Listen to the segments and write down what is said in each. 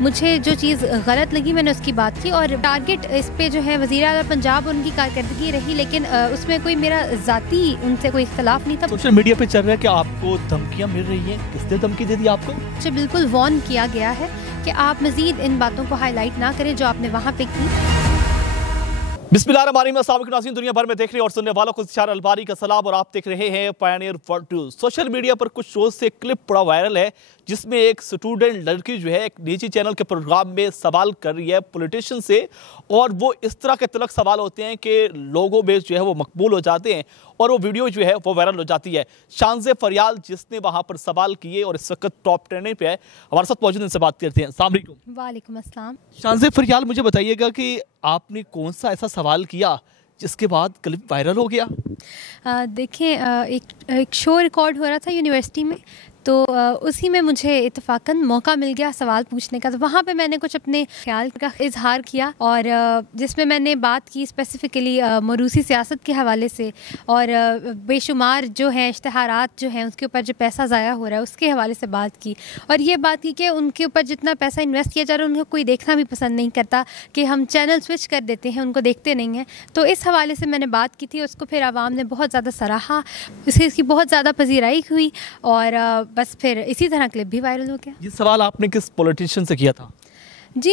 مجھے جو چیز غلط لگی میں نے اس کی بات کی، اور ٹارگٹ اس پہ جو ہے وزیر اعلیٰ پنجاب ان کی کارکردگی رہی، لیکن اس میں کوئی میرا ذاتی ان سے کوئی اختلاف نہیں تھا۔ سوشل میڈیا پہ چل رہا ہے کہ آپ کو دھمکیاں مل رہی ہیں، کس نے دھمکی دے دی آپ کو؟ مجھے بالکل وارن کیا گیا ہے کہ آپ مزید ان باتوں کو ہائی لائٹ نہ کریں جو آپ نے وہاں پہ کی۔ بسم اللہ الرحمن الرحیم، السلام علیکم ناظرین، دنیا بھر میں دیکھ رہے اور سننے والوں کو استشار الباری کا سلام، اور آپ دیکھ رہے ہیں pioneer world news. Social media پر کچھ روز سے کلپ بڑا وائرل ہے جس میں ایک سٹوڈنٹ لڑکی جو ہے ایک نجی چینل کے پروگرام میں سوال کر رہی ہے پولیٹیشین سے، اور وہ اس طرح کے تلخ سوال ہوتے ہیں کہ لوگوں میں جو ہے وہ مقبول ہو جاتے ہیں، اور وہ ویڈیو جو ہے وہ وائرل ہو جاتی ہے۔ شانزے فریال جس نے وہاں پر سوال کیے اور اس وقت ٹاپ ٹرینڈنگ پہ ہے، ہمارے ساتھ موجود، ان سے بات کرتے ہیں۔ السلام علیکم۔ وعلیکم السلام۔ شانزے فریال، مجھے بتائیے گا کہ آپ نے کون سا ایسا سوال کیا جس کے بعد کلپ وائرل ہو گیا؟ دیکھیں، ایک شو ریکارڈ ہو رہا تھا یونیورسٹی میں، تو اسی میں مجھے اتفاقاً موقع مل گیا سوال پوچھنے کا، تو وہاں پہ میں نے کچھ اپنے خیال کا اظہار کیا، اور جس میں نے بات کی اسپیسیفکلی موروثی سیاست کے حوالے سے، اور بے شمار جو ہیں اشتہارات جو ہیں اس کے اوپر جو پیسہ ضائع ہو رہا ہے اس کے حوالے سے بات کی، اور یہ بات کی کہ ان کے اوپر جتنا پیسہ انویسٹ کیا جا رہا ہے ان کو کوئی دیکھنا بھی پسند نہیں کرتا، کہ ہم چینل سوئچ کر دیتے ہیں، ان کو دیکھتے نہیں ہیں۔ تو اس حوالے سے میں نے بات کی تھی، اس کو پھر عوام نے بہت زیادہ سراہا، اس کی بہت زیادہ پذیرائی ہوئی، اور بس پھر اسی طرح کلپ بھی وائرل ہو گیا۔ یہ سوال آپ نے کس پولیٹیشین سے کیا تھا؟ جی،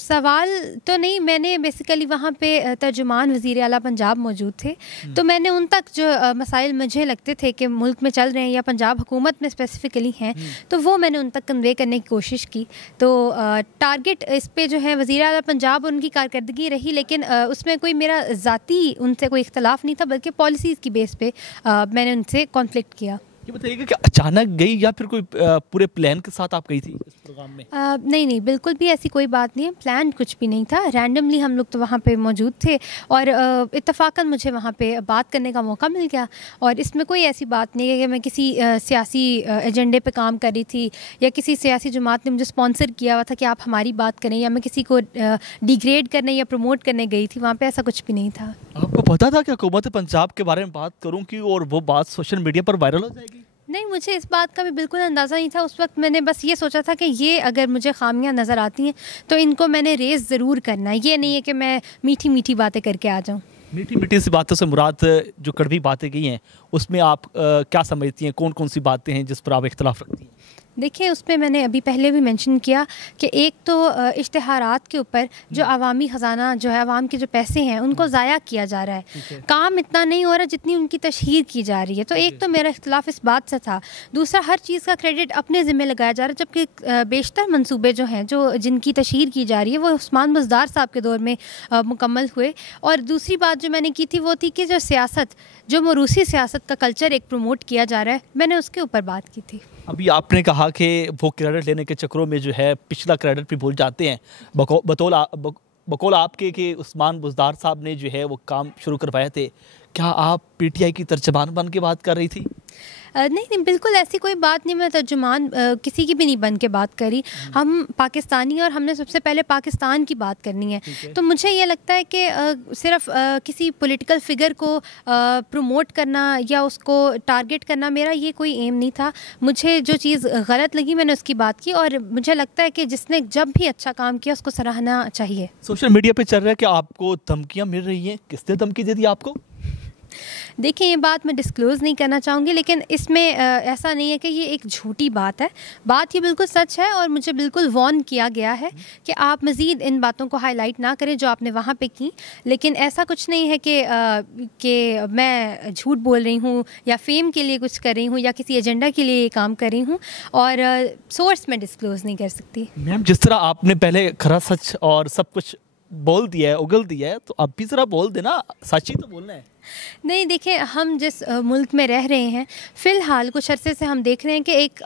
سوال تو نہیں، میں نے بیسیکلی وہاں پہ ترجمان وزیر اعلیٰ پنجاب موجود تھے، تو میں نے ان تک جو مسائل مجھے لگتے تھے کہ ملک میں چل رہے ہیں یا پنجاب حکومت میں اسپیسیفکلی ہیں، تو وہ میں نے ان تک کنوے کرنے کی کوشش کی۔ تو ٹارگٹ اس پہ جو ہے وزیر اعلیٰ پنجاب ان کی کارکردگی رہی، لیکن اس میں کوئی میرا ذاتی ان سے کوئی اختلاف نہیں تھا، بلکہ پالیسیز کی بیس پہ میں نے ان سے کانفلکٹ کیا۔ یہ بتائیے گا کہ اچانک گئی یا پھر کوئی پورے پلان کے ساتھ آپ گئی تھی اس پروگرام میں؟ نہیں، بالکل بھی ایسی کوئی بات نہیں ہے، پلان کچھ بھی نہیں تھا، رینڈملی ہم لوگ تو وہاں پہ موجود تھے، اور اتفاقاً مجھے وہاں پہ بات کرنے کا موقع مل گیا، اور اس میں کوئی ایسی بات نہیں ہے کہ میں کسی سیاسی ایجنڈے پہ کام کر رہی تھی، یا کسی سیاسی جماعت نے مجھے اسپانسر کیا ہوا تھا کہ آپ ہماری بات کریں، یا میں کسی کو ڈیگریڈ کرنے یا پروموٹ کرنے گئی تھی، وہاں پہ ایسا کچھ بھی نہیں تھا۔ آپ کو پتا تھا کہ حکومت پنجاب کے بارے میں بات کروں کی اور وہ بات سوشل میڈیا پر وائرل ہو جائے گی؟ نہیں، مجھے اس بات کا بھی بالکل اندازہ نہیں تھا اس وقت۔ میں نے بس یہ سوچا تھا کہ یہ اگر مجھے خامیاں نظر آتی ہیں تو ان کو میں نے ریز ضرور کرنا ہے، یہ نہیں ہے کہ میں میٹھی میٹھی باتیں کر کے آ جاؤں۔ میٹھی میٹھی سی باتوں سے مراد جو کڑوی باتیں گئی ہیں اس میں آپ کیا سمجھتی ہیں؟ کون کون سی باتیں ہیں جس پر آپ اختلاف رکھتی ہیں؟ دیکھیں، اس میں نے ابھی پہلے بھی مینشن کیا کہ ایک تو اشتہارات کے اوپر جو عوامی خزانہ جو ہے، عوام کے جو پیسے ہیں ان کو ضائع کیا جا رہا ہے، کام اتنا نہیں ہو رہا جتنی ان کی تشہیر کی جا رہی ہے، تو ایک تو میرا اختلاف اس بات سے تھا۔ دوسرا، ہر چیز کا کریڈٹ اپنے ذمہ لگایا جا رہا ہے، جبکہ بیشتر منصوبے جو ہیں جن کی تشہیر کی جا رہی ہے وہ عثمان بزدار صاحب کے دور میں مکمل ہوئے۔ اور دوسری بات جو میں نے کی تھی وہ تھی کہ جو سیاست، جو موروثی سیاست کا کلچر ایک پروموٹ کیا جا رہا ہے، میں نے اس کے اوپر بات کی تھی۔ ابھی آپ نے کہا کہ وہ کریڈٹ لینے کے چکروں میں جو ہے پچھلا کریڈٹ بھی بھول جاتے ہیں، بقول آپ کے کہ عثمان بزدار صاحب نے جو ہے وہ کام شروع کروائے تھے، کیا آپ پی ٹی آئی کی ترجمان بن کے بات کر رہی تھی؟ نہیں، بالکل ایسی کوئی بات نہیں، میں ترجمان کسی کی بھی نہیں بن کے بات کری، ہم پاکستانی، اور ہم نے سب سے پہلے پاکستان کی بات کرنی ہے۔ تو مجھے یہ لگتا ہے کہ صرف کسی پولیٹیکل فگر کو پروموٹ کرنا یا اس کو ٹارگٹ کرنا میرا یہ کوئی ایم نہیں تھا۔ مجھے جو چیز غلط لگی میں نے اس کی بات کی، اور مجھے لگتا ہے کہ جس نے جب بھی اچھا کام کیا اس کو سراہنا چاہیے۔ سوشل میڈیا پہ چل رہا ہے کہ آپ کو دھمکیاں مل رہی ہیں، کس نے دھمکی دے دی آپ کو؟ دیکھیں، یہ بات میں ڈسکلوز نہیں کرنا چاہوں گی، لیکن اس میں ایسا نہیں ہے کہ یہ ایک جھوٹی بات ہے، بات یہ بالکل سچ ہے، اور مجھے بالکل وارن کیا گیا ہے کہ آپ مزید ان باتوں کو ہائی لائٹ نہ کریں جو آپ نے وہاں پہ کی، لیکن ایسا کچھ نہیں ہے کہ میں جھوٹ بول رہی ہوں یا فیم کے لیے کچھ کر رہی ہوں یا کسی ایجنڈا کے لیے یہ کام کر رہی ہوں، اور سورس میں ڈسکلوز نہیں کر سکتی۔ میم، جس طرح آپ نے پہلے کھرا سچ اور سب کچھ بول دیا ہے، اگل دیا ہے، تو اب بھی ذرا بول دینا، سچ ہی تو بولنا ہے۔ نہیں، دیکھیں، ہم جس ملک میں رہ رہے ہیں فی الحال کچھ عرصے سے ہم دیکھ رہے ہیں کہ ایک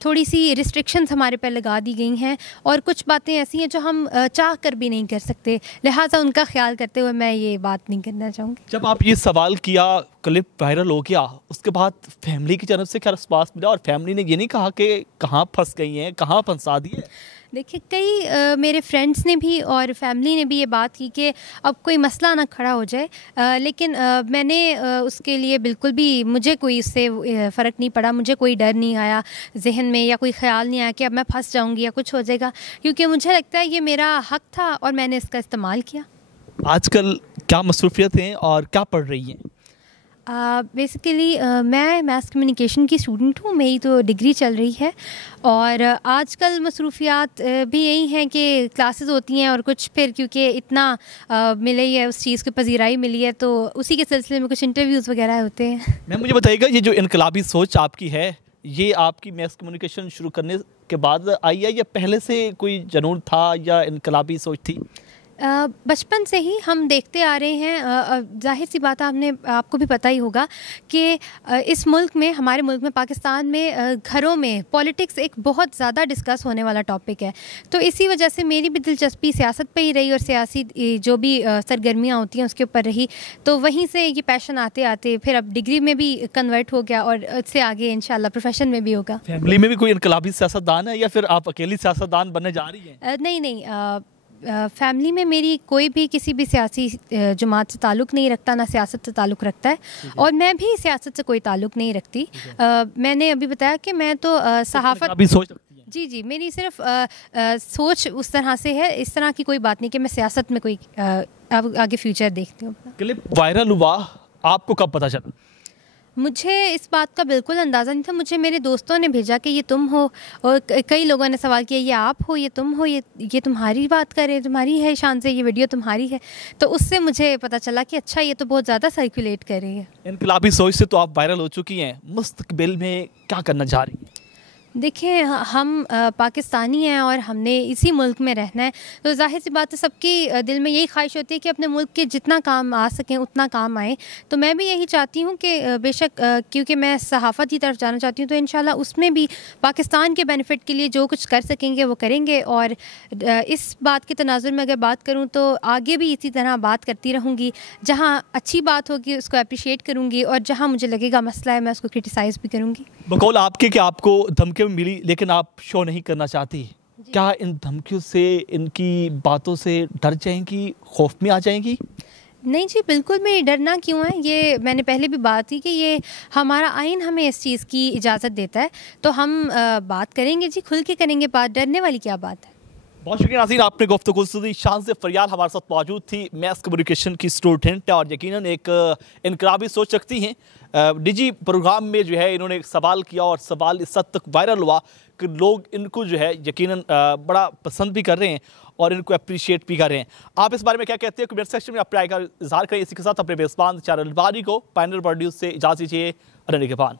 تھوڑی سی ریسٹرکشنز ہمارے پہ لگا دی گئی ہیں، اور کچھ باتیں ایسی ہیں جو ہم چاہ کر بھی نہیں کر سکتے، لہٰذا ان کا خیال کرتے ہوئے میں یہ بات نہیں کرنا چاہوں گی۔ جب آپ یہ سوال کیا، کلپ وائرل ہو گیا، اس کے بعد فیملی کی جانب سے کیا رسپانس ملا؟ اور فیملی نے یہ نہیں کہا کہ کہاں پھنس گئی ہیں، کہاں پھنسا دی ہے؟ دیکھیے کئی میرے فرینڈس نے بھی اور فیملی نے بھی یہ بات کی کہ اب کوئی مسئلہ نہ کھڑا ہو جائے، لیکن میں نے اس کے لیے بالکل بھی مجھے کوئی اس سے فرق نہیں پڑا، مجھے کوئی ڈر نہیں آیا ذہن میں یا کوئی خیال نہیں آیا کہ اب میں پھنس جاؤں گی یا کچھ ہو جائے گا، کیونکہ مجھے لگتا ہے یہ میرا حق تھا اور میں نے اس کا استعمال کیا۔ آج کل کیا مصروفیت ہیں اور کیا پڑھ رہی ہیں؟ بیسیکلی میں میس کمیونیکیشن کی اسٹوڈنٹ ہوں، میری تو ڈگری چل رہی ہے، اور آج کل مصروفیات بھی یہی ہیں کہ کلاسز ہوتی ہیں اور کچھ پھر کیونکہ اتنا ملے ہی ہے، اس چیز کی پذیرائی ملی ہے، تو اسی کے سلسلے میں کچھ انٹرویوز وغیرہ ہوتے ہیں۔ میم مجھے بتائیے گا، یہ جو انقلابی سوچ آپ کی ہے، یہ آپ کی میس کمیونیکیشن شروع کرنے کے بعد آئی ہے یا پہلے سے کوئی جنون تھا یا انقلابی سوچ تھی؟ بچپن سے ہی ہم دیکھتے آ رہے ہیں، ظاہر سی بات ہے، آپ کو بھی پتہ ہی ہوگا کہ اس ملک میں، ہمارے ملک میں پاکستان میں گھروں میں پولیٹکس ایک بہت زیادہ ڈسکس ہونے والا ٹاپک ہے، تو اسی وجہ سے میری بھی دلچسپی سیاست پہ ہی رہی اور سیاسی جو بھی سرگرمیاں ہوتی ہیں اس کے اوپر رہی، تو وہیں سے یہ پیشن آتے آتے پھر اب ڈگری میں بھی کنورٹ ہو گیا اور اس سے آگے انشاءاللہ پروفیشن میں بھی ہوگا۔ فیملی میں بھی کوئی انقلابی سیاستدان ہے یا پھر آپ اکیلی سیاستدان بننے جا رہی ہیں؟ نہیں، فیملی میں میری کوئی بھی کسی بھی سیاسی جماعت سے تعلق نہیں رکھتا، نہ سیاست سے تعلق رکھتا ہے، اور میں بھی سیاست سے کوئی تعلق نہیں رکھتی۔ میں نے ابھی بتایا کہ میں تو صحافت، جی میری صرف سوچ اس طرح سے ہے، اس طرح کی کوئی بات نہیں کہ میں سیاست میں کوئی آگے فیوچر دیکھتی ہوں۔ کلپ وائرل ہوا، آپ کو کب پتہ چلا؟ مجھے اس بات کا بالکل اندازہ نہیں تھا، مجھے میرے دوستوں نے بھیجا کہ یہ تم ہو، اور کئی لوگوں نے سوال کیا یہ آپ ہو، یہ تم ہو، یہ تمہاری بات کرے، تمہاری ہے شان سے، یہ ویڈیو تمہاری ہے، تو اس سے مجھے پتہ چلا کہ اچھا یہ تو بہت زیادہ سرکولیٹ کر رہی ہے۔ انقلابی سوچ سے تو آپ وائرل ہو چکی ہیں، مستقبل میں کیا کرنا چاہ رہی ہیں؟ دیکھیں ہم پاکستانی ہیں اور ہم نے اسی ملک میں رہنا ہے، تو ظاہر سی بات ہے سب کی دل میں یہی خواہش ہوتی ہے کہ اپنے ملک کے جتنا کام آ سکیں اتنا کام آئیں، تو میں بھی یہی چاہتی ہوں کہ بے شک کیونکہ میں صحافت کی طرف جانا چاہتی ہوں، تو انشاءاللہ اس میں بھی پاکستان کے بینیفٹ کے لیے جو کچھ کر سکیں گے وہ کریں گے، اور اس بات کے تناظر میں اگر بات کروں تو آگے بھی اسی طرح بات کرتی رہوں گی، جہاں اچھی بات ہوگی اس کو اپریشیٹ کروں گی، اور جہاں مجھے لگے گا مسئلہ ہے میں اس کو کرٹیسائز بھی کروں گی۔ بقول آپ کے کہ آپ کو دھمکیاں ملی لیکن آپ شو نہیں کرنا چاہتی، کیا ان دھمکیوں سے، ان کی باتوں سے ڈر جائیں گی، خوف میں آ جائیں گی؟ نہیں جی بالکل بھی ڈرنا کیوں ہے، یہ میں نے پہلے بھی بات کی کہ یہ ہمارا آئین ہمیں اس چیز کی اجازت دیتا ہے، تو ہم بات کریں گے جی، کھل کے کریں گے بات، ڈرنے والی کیا بات ہے۔ بہت شکریہ ناظرین، آپ نے گفتگو سنی۔ شان سے فریال ہمارے ساتھ موجود تھی، میس کمیونیکیشن کی اسٹوڈنٹ ہے اور یقیناً ایک انقلابی سوچ رکھتی ہیں۔ ڈیجی پروگرام میں جو ہے انہوں نے ایک سوال کیا اور سوال اس حد تک وائرل ہوا کہ لوگ ان کو جو ہے یقیناً بڑا پسند بھی کر رہے ہیں اور ان کو اپریشیٹ بھی کر رہے ہیں۔ آپ اس بارے میں کیا کہتے ہیں؟ کمنٹ سیکشن میں اپنے رائے کا اظہار کریں۔ اسی کے ساتھ اپنے میزبان چارل الباری کو پائنیئر پروڈیوس سے اجازت دیجیے۔ اللہ نگہبان۔